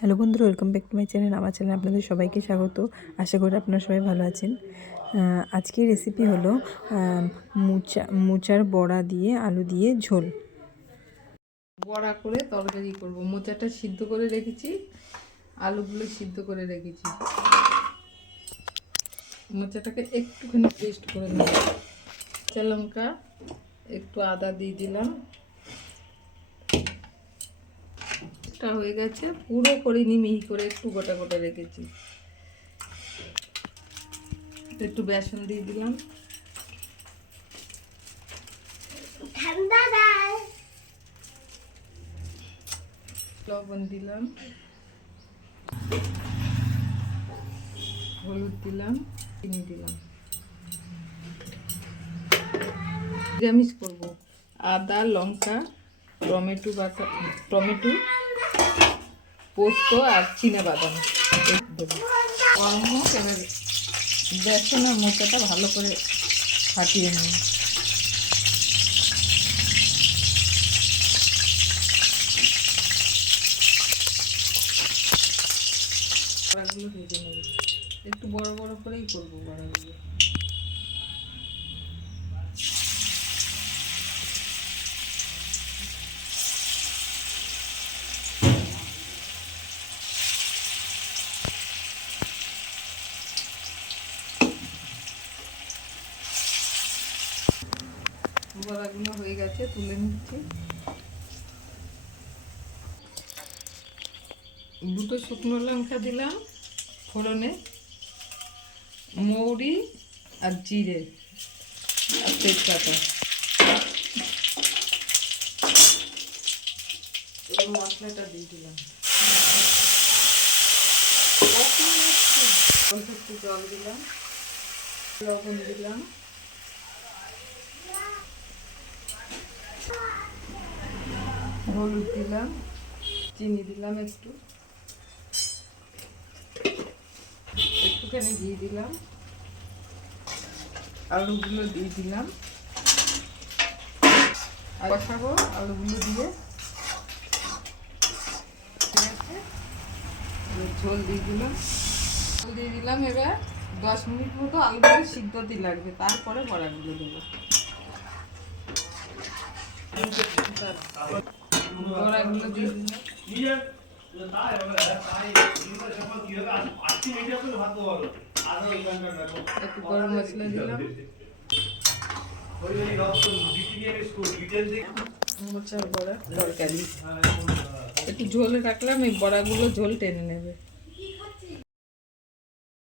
Hello বন্ধুরা, welcome back to my channel. আমার চ্যানেলে আপনাদের সবাইকে স্বাগত। আশা করি আপনারা সবাই ভালো আছেন। আজকের রেসিপি হলো মোচার বড়া দিয়ে আলু দিয়ে ঝোল। বড়া করে তরকারি করব। মোচাটা সিদ্ধ করে রেখেছি, আলুগুলো সিদ্ধ করে রেখেছি। মোচাটাকে একটুখানি পেস্ট করে নেব। কাঁচা লঙ্কা, একটু আদা দিয়ে দিলাম। এটা হয়ে গেছে, পুরো করিনি, মিহি করে একটু গোটা গোটা রেখেছি। একটু বেসন দিয়ে দিলাম, লবণ দিলাম, হলুদ দিলাম, চিনি দিলাম। নিরামিষ করব। আদা, লঙ্কা, টমেটো, পোস্ত আর চিনাবাদাম দেবো। এবার বেসন আর মোচাটা ভালো করে ফাটিয়ে নেব। বড়াগুলো ভেজে নেব, একটু বড় বড় করেই করবো বড়াগুলো। বড়াগুলো হয়ে গেছে, তুলে নিচ্ছি। দুটো শুকনো লঙ্কা দিলাম ফোড়নে, মৌরি আর জিরে আর তেজপাতা। এই মশলাটা দিয়ে দিলাম। একটু জল দিলাম, লবণ দিলাম, হলুদ দিলাম, চিনি দিলাম, একটুখানি দিয়ে দিলাম, আলুগুলো দিয়ে দিলাম। আর বসাবো আলুগুলো দিয়ে, ঝোল দিয়ে দিলাম। এবার 10 মিনিট মতো আলুগুলো সিদ্ধতে লাগবে, তারপরে বড়াগুলো দেবো। বড়াগুলো দিয়ে দিলাম, একটু গরম মশলা দিলাম, মোচার বড়া তরকারি একটু ঝোল রাখলাম, এই বড়াগুলো ঝোল টেনে নেবে।